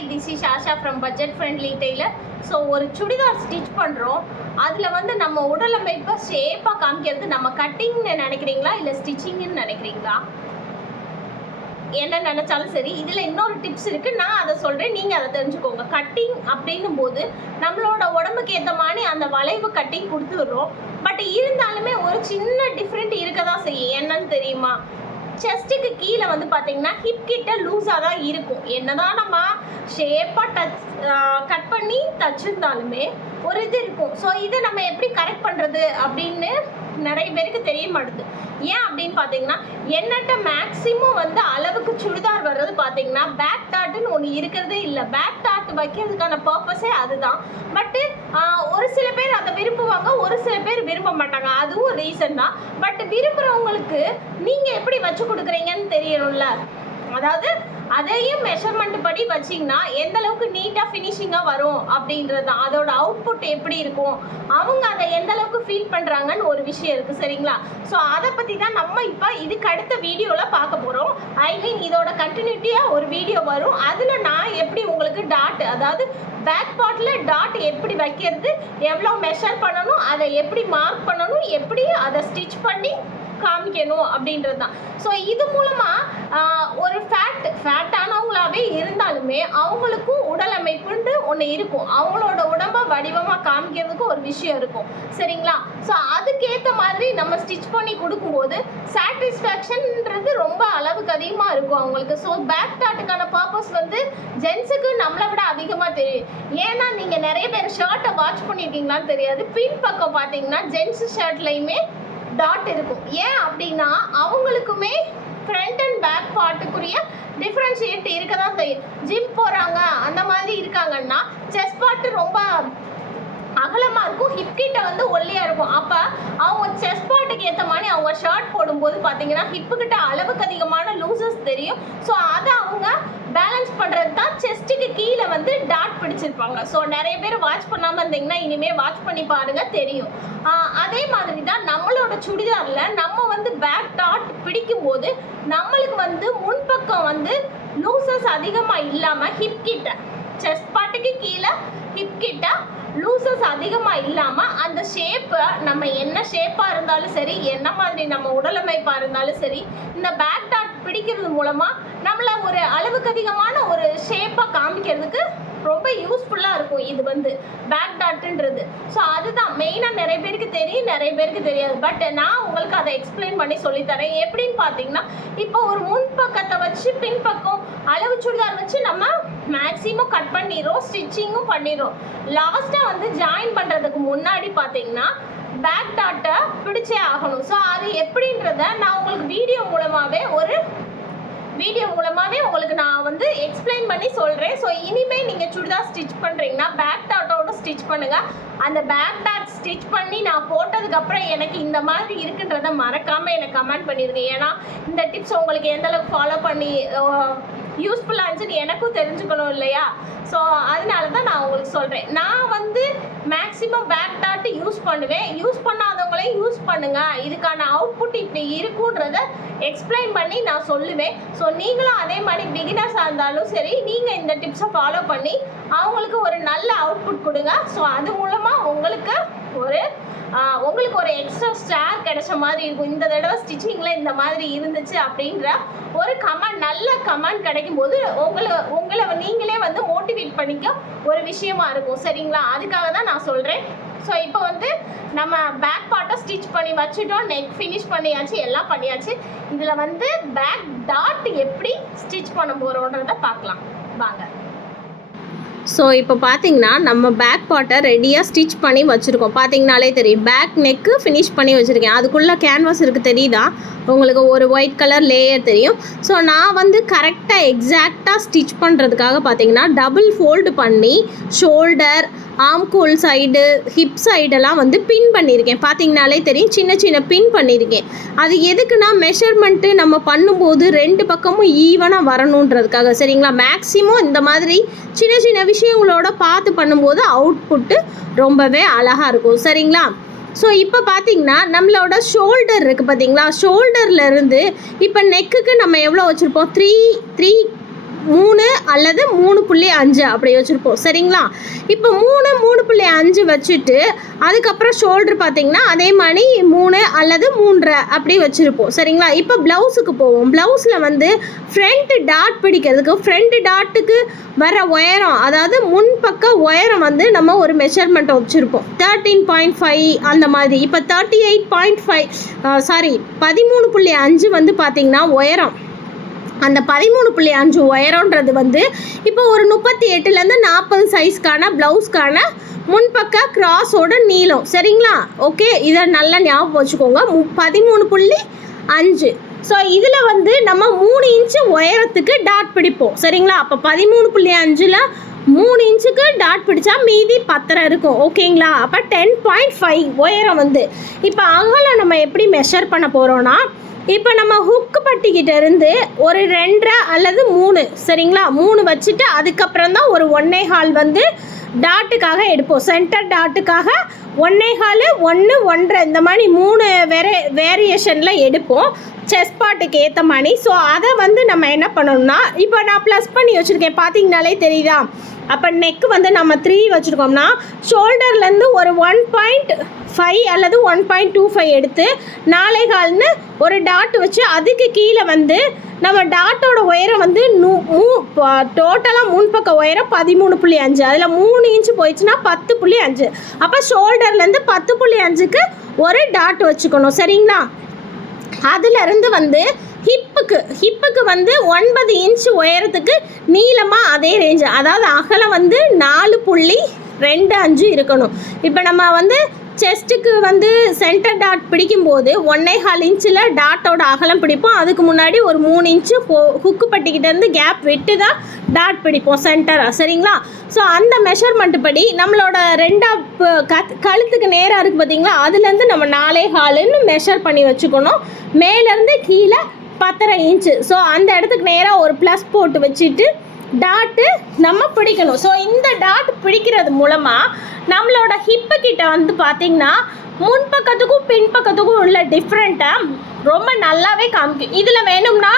Hi, this is Asha from budget friendly tailor. So ஒரு churidar stitch பண்ணுறோம். அதில் வந்து நம்ம உடலமைப்பை ஷேப்பாக காமிக்கிறது நம்ம கட்டிங்னு நினைக்கிறீங்களா இல்லை ஸ்டிச்சிங்னு நினைக்கிறீங்களா? என்ன நினச்சாலும் சரி, இதில் இன்னொரு டிப்ஸ் இருக்குது, நான் அதை சொல்கிறேன், நீங்கள் அதை தெரிஞ்சுக்கோங்க. கட்டிங் அப்படின்னும் போது நம்மளோட உடம்புக்கு ஏற்ற மாதிரி அந்த வளைவு கட்டிங் கொடுத்துடுறோம். பட் இருந்தாலுமே ஒரு சின்ன டிஃப்ரெண்ட் இருக்க தான் செய்யும். என்னன்னு தெரியுமா? செஸ்ட்டுக்கு கீழே வந்து பார்த்தீங்கன்னா ஹிப் கிட்ட லூஸாக தான் இருக்கும். என்னதான் நம்ம ஷேப்பாக கட் பண்ணி தச்சிருந்தாலுமே ஒரு இது இருக்கும். ஸோ இதை நம்ம எப்படி கரெக்ட் பண்ணுறது அப்படின்னு நிறைய பேருக்கு தெரிய மாட்டுது. ஏன் அப்படின்னு பார்த்தீங்கன்னா, என்னட்ட மேக்ஸிமம் வந்து அளவுக்கு சுடிதார் வர்றது பார்த்தீங்கன்னா பேக் டாட்டுன்னு ஒன்று இருக்கிறதே இல்லை. பேக் டாட் வைக்கிறதுக்கான பர்பஸே அதுதான். பட்டு ஒரு சில பேர் அதை விரும்புவாங்க, ஒரு சில பேர் விரும்ப மாட்டாங்க. அதுவும் ரீசன் தான். பட் விரும்புகிறவங்களுக்கு நீங்கள் எப்படி வச்சு கொடுக்குறீங்கன்னு தெரியணும்ல. அதாவது அதையும் மெஷர்மெண்ட் படி வச்சிங்கன்னா எந்த அளவுக்கு நீட்டாக ஃபினிஷிங்காக வரும் அப்படின்றது தான். அதோட அவுட்புட் எப்படி இருக்கும், அவங்க அதை எந்த அளவுக்கு ஃபீல் பண்ணுறாங்கன்னு ஒரு விஷயம் இருக்குது, சரிங்களா? ஸோ அதை பற்றி தான் நம்ம இப்போ இதுக்கு அடுத்த வீடியோவில் பார்க்க போகிறோம். ஐ மீன் இதோட கண்டினியூட்டியாக ஒரு வீடியோ வரும். அதில் நான் எப்படி உங்களுக்கு டாட், அதாவது பேக் பார்ட்டில் டாட் எப்படி வைக்கிறது, எவ்வளோ மெஷர் பண்ணணும், அதை எப்படி மார்க் பண்ணணும், எப்படி அதை ஸ்டிச் பண்ணி காமிக்கணும் அப்படின்றது தான். ஸோ இது மூலமாக ஒரு ஃபேட்டானவங்களாகவே இருந்தாலுமே அவங்களுக்கும் உடல் அமைப்புன்ட்டு ஒன்று இருக்கும். அவங்களோட உடம்பை வடிவமாக காமிக்கிறதுக்கு ஒரு விஷயம் இருக்கும், சரிங்களா? ஸோ அதுக்கேற்ற மாதிரி நம்ம ஸ்டிச் பண்ணி கொடுக்கும்போது சாட்டிஸ்ஃபேக்ஷன்ன்றது ரொம்ப அளவுக்கு அதிகமாக இருக்கும் அவங்களுக்கு. ஸோ பேக் டாட்டுக்கான பர்பஸ் வந்து ஜென்ஸுக்கு நம்மளை விட அதிகமாக தெரியும். ஏன்னா நீங்கள் நிறைய பேர் ஷர்ட்டை வாட்ச் பண்ணியிருக்கீங்களான்னு தெரியாது, பின் பக்கம் பார்த்தீங்கன்னா ஜென்ஸு ஷர்ட்லையுமே டாட் இருக்கும். ஏன் அப்படின்னா அவங்களுக்குமே ஃப்ரண்ட் அண்ட் பேக் பார்ட்டுக்குரிய டிஃப்ரென்ஷியேட் இருக்க தான் செய்யும். ஜிம் போகிறாங்க அந்த மாதிரி இருக்காங்கன்னா செஸ்ட் பார்ட்டு ரொம்ப அகலமாக இருக்கும், ஹிப் கிட்ட வந்து ஒல்லியாக இருக்கும். அப்போ அவங்க செஸ்ட் பார்ட்டுக்கு ஏற்ற மாதிரி அவங்க ஷர்ட் போடும்போது பார்த்தீங்கன்னா ஹிப்புக்கிட்ட அளவுக்கு அதிகமான லூசஸ் தெரியும். ஸோ அதை அவங்க பேலன்ஸ் பண்ணுறது தான் செஸ்ட்டுக்கு கீழே வந்து டாட் பிடிச்சிருப்பாங்க. ஸோ நிறைய பேர் வாட்ச் பண்ணாமல் இருந்தீங்கன்னா இனிமேல் வாட்ச் பண்ணி பாருங்கள், தெரியும். அதே மாதிரி தான் நம்மளோட சுடிதாரில் நம்ம வந்து பேக் டாட் பிடிக்கும்போது நம்மளுக்கு வந்து முன்பக்கம் வந்து லூசஸ் அதிகமாக இல்லாமல் ஹிப் கிட்ட, செஸ்ட் பார்ட்டுக்கு கீழே ஹிப் கிட்ட லூசஸ் அதிகமாக இல்லாமல் அந்த ஷேப்பை நம்ம என்ன ஷேப்பாக இருந்தாலும் சரி, என்ன மாதிரி நம்ம உடலமைப்பாக இருந்தாலும் சரி, இந்த பேக் டாட் பிடிக்கிறது மூலமாக நம்மளை ஒரு அளவுக்கு அதிகமான ஒரு ஷேப்பாக காமிக்கிறதுக்கு ரொம்ப யூஸ்ஃபுல்லாக இருக்கும் இது வந்து பேக் டாட்டுன்றது. ஸோ அதுதான் மெயினாக நிறைய பேருக்கு தெரியும், நிறைய பேருக்கு தெரியாது. பட் நான் உங்களுக்கு அதை எக்ஸ்பிளைன் பண்ணி சொல்லித்தரேன். எப்படின்னு பார்த்தீங்கன்னா, இப்போ ஒரு முன் பக்கத்தை வச்சு பின்பக்கம் அளவு சுடிதார் வச்சு நம்ம மேக்ஸிமம் கட் பண்ணிடுறோம், ஸ்டிச்சிங்கும் பண்ணிடுறோம். லாஸ்ட்டாக வந்து ஜாயின் பண்ணுறதுக்கு முன்னாடி பார்த்தீங்கன்னா பேக் டாட்டை பிடிச்சே ஆகணும். ஸோ அது எப்படின்றத நான் உங்களுக்கு வீடியோ மூலமாகவே உங்களுக்கு நான் வந்து எக்ஸ்பிளைன் பண்ணி சொல்கிறேன். ஸோ இனிமேல் நீங்கள் சுடிதார் ஸ்டிச் பண்ணுறீங்கன்னா பேக் டாட்டோட ஸ்டிச் பண்ணுங்கள். அந்த பேக் டாட் ஸ்டிச் பண்ணி நான் போட்டதுக்கப்புறம் எனக்கு இந்த மாதிரி இருக்குன்றதை மறக்காமல் எனக்கு கமெண்ட் பண்ணிடுங்க. ஏன்னா இந்த டிப்ஸ் உங்களுக்கு எந்தளவுக்கு ஃபாலோ பண்ணி யூஸ்ஃபுல்லாக இருந்துச்சுன்னு எனக்கும் தெரிஞ்சுக்கணும் இல்லையா? ஸோ அதனால தான் நான் உங்களுக்கு சொல்கிறேன். நான் வந்து மேக்ஸிமம் பேக் டாட் யூஸ் பண்ணுவேன். யூஸ் பண்ணாதவங்களையும் யூஸ் பண்ணுங்கள், இதுக்கான அவுட்புட் இப்படி இருக்குன்றத எக்ஸ்பிளைன் பண்ணி நான் சொல்லுவேன். ஸோ நீங்களும் அதே மாதிரி பிகினர்ஸாக இருந்தாலும் சரி, நீங்கள் இந்த டிப்ஸை ஃபாலோ பண்ணி அவங்களுக்கு ஒரு நல்ல அவுட்புட் கொடுங்க. ஸோ அது மூலமாக உங்களுக்கு ஒரு எக்ஸ்ட்ரா ஸ்டார் கிடைச்ச மாதிரி இருக்கும். இந்த தடவை ஸ்டிச்சிங்கில் இந்த மாதிரி இருந்துச்சு அப்படின்ற ஒரு நல்ல கமெண்ட் கிடைக்கும் போது உங்களை நீங்களே வந்து மோட்டிவேட் பண்ணிக்க ஒரு விஷயமா இருக்கும், சரிங்களா? அதுக்காக தான் நான் சொல்கிறேன். ஸோ இப்போ வந்து நம்ம பேக் பார்ட்டை ஸ்டிச் பண்ணி வச்சுட்டோம், நெக் ஃபினிஷ் பண்ணியாச்சு, எல்லாம் பண்ணியாச்சு. இதில் வந்து பேக் டாட் எப்படி ஸ்டிச் பண்ண போகிறோன்றதை பார்க்கலாம் வாங்க. ஸோ இப்போ பார்த்தீங்கன்னா நம்ம பேக் பார்ட்டை ரெடியாக ஸ்டிச் பண்ணி வச்சுருக்கோம். பார்த்தீங்கனாலே தெரியும், பேக் நெக்கு ஃபினிஷ் பண்ணி வச்சுருக்கேன். அதுக்குள்ளே கேன்வாஸ் இருக்குது, தெரியுதா உங்களுக்கு? ஒரு ஒயிட் கலர் லேயர் தெரியும். ஸோ நான் வந்து கரெக்டாக எக்ஸாக்டாக ஸ்டிச் பண்ணுறதுக்காக பார்த்தீங்கன்னா டபுள் ஃபோல்டு பண்ணி ஷோல்டர், ஆம்கோல் சைடு, ஹிப் சைடெல்லாம் வந்து பின் பண்ணியிருக்கேன். பார்த்தீங்கனாலே தெரியும், சின்ன சின்ன பின் பண்ணியிருக்கேன். அது எதுக்குன்னா மெஷர்மெண்ட்டு நம்ம பண்ணும்போது ரெண்டு பக்கமும் ஈவனாக வரணுன்றதுக்காக, சரிங்களா? மேக்ஸிமம் இந்த மாதிரி சின்ன சின்ன விஷயங்களோட பார்த்து பண்ணும்போது அவுட்புட்டு ரொம்பவே அழகாக இருக்கும், சரிங்களா? ஸோ இப்போ பார்த்தீங்கன்னா நம்மளோட ஷோல்டர் இருக்குது பார்த்தீங்களா? ஷோல்டர்லேருந்து இப்போ நெக்குக்கு நம்ம எவ்வளோ வச்சுருப்போம்? த்ரீ 3 அல்லது 3.5 அப்படி வச்சுருப்போம். சரிங்களா? இப்போ 3.5 வச்சுட்டு அதுக்கப்புறம் ஷோல்டர் பார்த்திங்கன்னா அதே மாதிரி 3 அல்லது 3.5 அப்படி வச்சுருப்போம். சரிங்களா? இப்போ ப்ளவுஸுக்கு போவோம். ப்ளவுஸில் வந்து ஃப்ரண்ட் டாட் பிடிக்கிறதுக்கு ஃப்ரண்ட் டாட்டுக்கு வர உயரம், அதாவது முன்பக்க உயரம் வந்து நம்ம ஒரு மெஷர்மெண்ட் வச்சுருப்போம். 13.5 அந்த மாதிரி. இப்போ 13.5 வந்து பார்த்திங்கன்னா உயரம். அந்த 13.5 உயரம்ன்றது வந்து இப்போ ஒரு 38லேருந்து 40 சைஸ்க்கான ப்ளவுஸ்க்கான முன்பக்க கிராஸோட நீளம். சரிங்களா? ஓகே, இதை நல்லா ஞாபகம் வச்சுக்கோங்க. 13.5. ஸோ இதில் வந்து நம்ம 3 இன்ச்சு உயரத்துக்கு டாட் பிடிப்போம். சரிங்களா? அப்போ 13.5ல் 3 இன்ச்சுக்கு டாட் பிடிச்சா மீதி 10 இருக்கும். ஓகேங்களா? அப்போ 10.5 உயரம் வந்து. இப்போ அகலம் நம்ம எப்படி மெஷர் பண்ண போகிறோன்னா, இப்போ நம்ம ஹுக்கு பட்டிக்கிட்ட இருந்து ஒரு 2.5 அல்லது 3, சரிங்களா, 3 வச்சுட்டு அதுக்கப்புறம் தான் ஒரு 1.25 வந்து டாட்டுக்காக எடுப்போம். சென்டர் டாட்டுக்காக 1.25, 1, 1.5 இந்த மாதிரி 3 வேரியேஷனில் எடுப்போம் செஸ்ட் பார்ட்டுக்கு ஏற்ற மாதிரி. ஸோ அதை வந்து நம்ம என்ன பண்ணணும்னா, இப்போ நான் ப்ளஸ் பண்ணி வச்சுருக்கேன் பார்த்தீங்கனாலே தெரியுதா? அப்போ நெக்கு வந்து நம்ம 3 வச்சுருக்கோம்னா ஷோல்டர்லேருந்து ஒரு 1.5 அல்லது 1.25 எடுத்து 4.25ன்னு ஒரு டாட் வச்சு அதுக்கு கீழே வந்து நம்ம டாட்டோட உயரம் வந்து டோட்டலாக முன்பக்க உயரம் 13.5, அதில் 3 இன்ச்சு போயிடுச்சுன்னா 10.5. அப்போ ஷோல்டர்லேருந்து 10.5க்கு ஒரு டாட் வச்சுக்கணும். சரிங்களா? அதிலிருந்து வந்து ஹிப்புக்கு வந்து 9 இன்ச்சு உயரத்துக்கு நீளமாக அதே ரேஞ்சு, அதாவது அகலம் வந்து 4.25 இருக்கணும். இப்போ நம்ம வந்து செஸ்ட்டுக்கு வந்து சென்டர் டாட் பிடிக்கும்போது 1.25 இன்ச்சில் டாட்டோட அகலம் பிடிப்போம். அதுக்கு முன்னாடி ஒரு 3 இன்ச்சு ஹுக்கு பட்டிக்கிட்டேருந்து கேப் விட்டு தான் டாட் பிடிப்போம் சென்டராக. சரிங்களா? ஸோ அந்த மெஷர்மெண்ட் படி நம்மளோட கழுத்துக்கு நேராக இருக்குது பார்த்தீங்களா, அதுலேருந்து நம்ம 4.25ன்னு மெஷர் பண்ணி வச்சுக்கணும். மேலேருந்து கீழே 10.5 இன்ச்சு. ஸோ அந்த இடத்துக்கு நேராக ஒரு ப்ளஸ் போட்டு வச்சுட்டு டாட்டு நம்ம பிடிக்கணும். ஸோ இந்த டாட் பிடிக்கிறது மூலமாக நம்மளோட ஹிப்பு கிட்ட வந்து பார்த்திங்கன்னா முன்பக்கத்துக்கும் பின்பக்கத்துக்கும் உள்ள டிஃப்ரெண்ட்டை ரொம்ப நல்லாவே காமிக்கும். இதில் வேணும்னா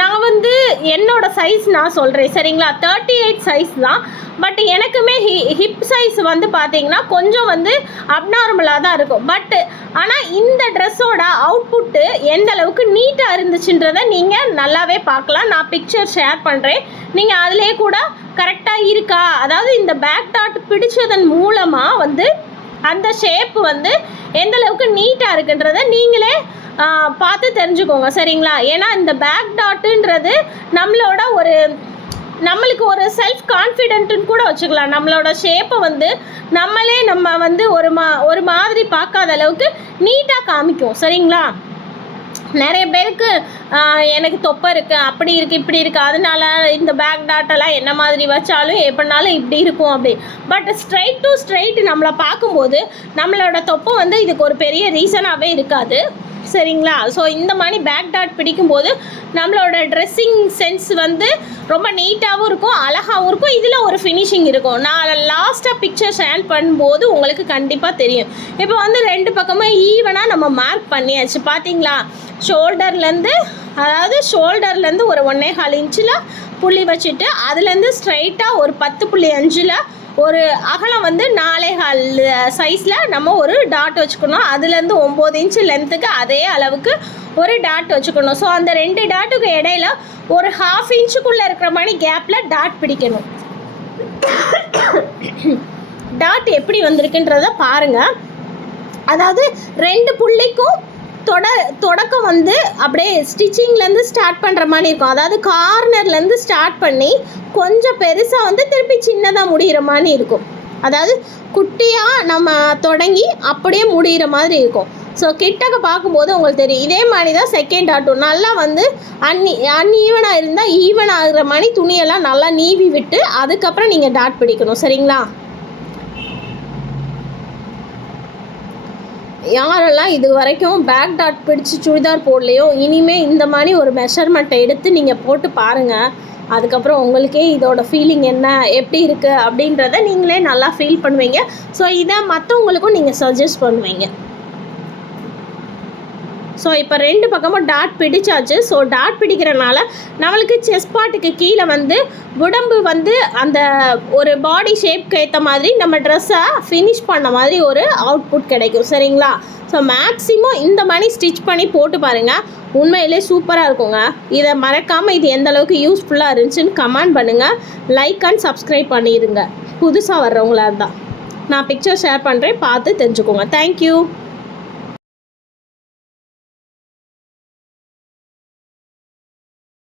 நான் வந்து என்னோட சைஸ் நான் சொல்கிறேன். சரிங்களா? 38 சைஸ் தான். பட் எனக்குமே ஹிப் சைஸ் வந்து பார்த்திங்கன்னா கொஞ்சம் வந்து அப்நார்மலாக தான் இருக்கும். ஆனால் இந்த ட்ரெஸ்ஸோட அவுட்புட்டு எந்த அளவுக்கு நீட்டாக இருந்துச்சுன்றதை நீங்கள் நல்லாவே பார்க்கலாம். நான் பிக்சர் ஷேர் பண்ணுறேன், நீங்கள் அதிலே கூட கரெக்டாக இருக்கா, அதாவது இந்த பேக் டாட் பிடிச்சதன் மூலமாக வந்து அந்த ஷேப்பு வந்து எந்த அளவுக்கு நீட்டாக இருக்குன்றதை நீங்களே பார்த்து தெரிஞ்சுக்கோங்க. சரிங்களா? ஏன்னா இந்த பேக் டாட்டுன்றது நம்மளுக்கு ஒரு செல்ஃப் கான்ஃபிடென்ட்டுன்னு கூட வச்சுக்கலாம். நம்மளோட ஷேப்பை வந்து நம்ம வந்து ஒரு மாதிரி பார்க்காத அளவுக்கு நீட்டாக காமிக்கும். சரிங்களா? நிறைய பேருக்கு எனக்கு தொப்பை இருக்குது, அப்படி இருக்குது, இப்படி இருக்குது, அதனால இந்த பேக் டாட்டெல்லாம் என்ன மாதிரி வச்சாலும் எப்படினாலும் இப்படி இருக்கும் அப்படி. பட் ஸ்ட்ரைட் டு ஸ்ட்ரைட் நம்மளை பார்க்கும்போது நம்மளோட தொப்பை வந்து இதுக்கு ஒரு பெரிய ரீசனாகவே இருக்காது. சரிங்களா? ஸோ இந்த மாதிரி பேக் டாட் பிடிக்கும்போது நம்மளோட ட்ரெஸ்ஸிங் சென்ஸ் வந்து ரொம்ப நீட்டாகவும் இருக்கும், அழகாகவும் இருக்கும். இதில் ஒரு ஃபினிஷிங் இருக்கும். நான் லாஸ்ட்டாக பிக்சர் ஷேர் பண்ணும்போது உங்களுக்கு கண்டிப்பாக தெரியும். இப்போ வந்து 2 பக்கமும் ஈவனாக நம்ம மார்க் பண்ணியாச்சு. பார்த்தீங்களா? ஷோல்டர்லேருந்து ஒரு 1.25 இன்ச்சில் புள்ளி வச்சுட்டு அதுலேருந்து ஸ்ட்ரைட்டாக ஒரு 10.5ல் ஒரு அகலம் வந்து 4.25 சைஸில் நம்ம ஒரு டாட் வச்சுக்கணும். அதுலேருந்து 9 இன்ச்சு லென்த்துக்கு அதே அளவுக்கு ஒரு டாட் வச்சுக்கணும். ஸோ அந்த 2 டாட்டுக்கு இடையில ஒரு 1/2 இன்ச்சுக்குள்ளே இருக்கிற மாதிரி கேப்பில் டாட் பிடிக்கணும். டாட் எப்படி வந்திருக்குன்றத பாருங்கள். அதாவது 2 புள்ளிக்கும் தொடக்கம் வந்து அப்படியே ஸ்டிச்சிங்லேருந்து ஸ்டார்ட் பண்ணுற மாதிரி இருக்கும். அதாவது கார்னர்லேருந்து ஸ்டார்ட் பண்ணி கொஞ்சம் பெருசாக வந்து திருப்பி சின்னதாக முடிகிற மாதிரி இருக்கும். அதாவது குட்டியாக நம்ம தொடங்கி அப்படியே முடிகிற மாதிரி இருக்கும். ஸோ கிட்டக்க பார்க்கும்போது உங்களுக்கு தெரியும். இதே மாதிரி தான் செகண்ட் டாட்டும் நல்லா வந்து அன்ஈவனாக இருந்தால் ஈவன் ஆகிற மாதிரி துணியெல்லாம் நல்லா நீவி விட்டு அதுக்கப்புறம் நீங்கள் டாட் பிடிக்கணும். சரிங்களா? யாரெல்லாம் இது வரைக்கும் பேக் டாட் பிடிச்சி சுடிதார் போடலையோ, இனிமேல் இந்த மாதிரி ஒரு மெஷர்மெண்ட்டை எடுத்து நீங்கள் போட்டு பாருங்கள். அதுக்கப்புறம் உங்களுக்கே இதோட ஃபீலிங் என்ன, எப்படி இருக்குது அப்படின்றத நீங்களே நல்லா ஃபீல் பண்ணுவீங்க. ஸோ இதை மற்றவங்களுக்கும் நீங்கள் சஜஸ்ட் பண்ணுவீங்க. ஸோ இப்போ 2 பக்கமும் டாட் பிடிச்சாச்சு. ஸோ டாட் பிடிக்கிறனால நம்மளுக்கு செஸ்ட் பார்ட்டுக்கு கீழே வந்து உடம்பு வந்து அந்த ஒரு பாடி ஷேப்க்கு ஏற்ற மாதிரி நம்ம ட்ரெஸ்ஸை ஃபினிஷ் பண்ண மாதிரி ஒரு அவுட்புட் கிடைக்கும். சரிங்களா? ஸோ மேக்ஸிமம் இந்த மாதிரி ஸ்டிச் பண்ணி போட்டு பாருங்கள், உண்மையிலே சூப்பராக இருக்குங்க. இதை மறக்காமல் இது எந்த அளவுக்கு யூஸ்ஃபுல்லாக இருந்துச்சுன்னு கமெண்ட் பண்ணுங்கள். லைக் அண்ட் சப்ஸ்கிரைப் பண்ணிடுங்க புதுசாக வர்றவங்களா இருந்தால். நான் பிக்சர் ஷேர் பண்ணுறேன், பார்த்து தெரிஞ்சுக்கோங்க. தேங்க்யூ.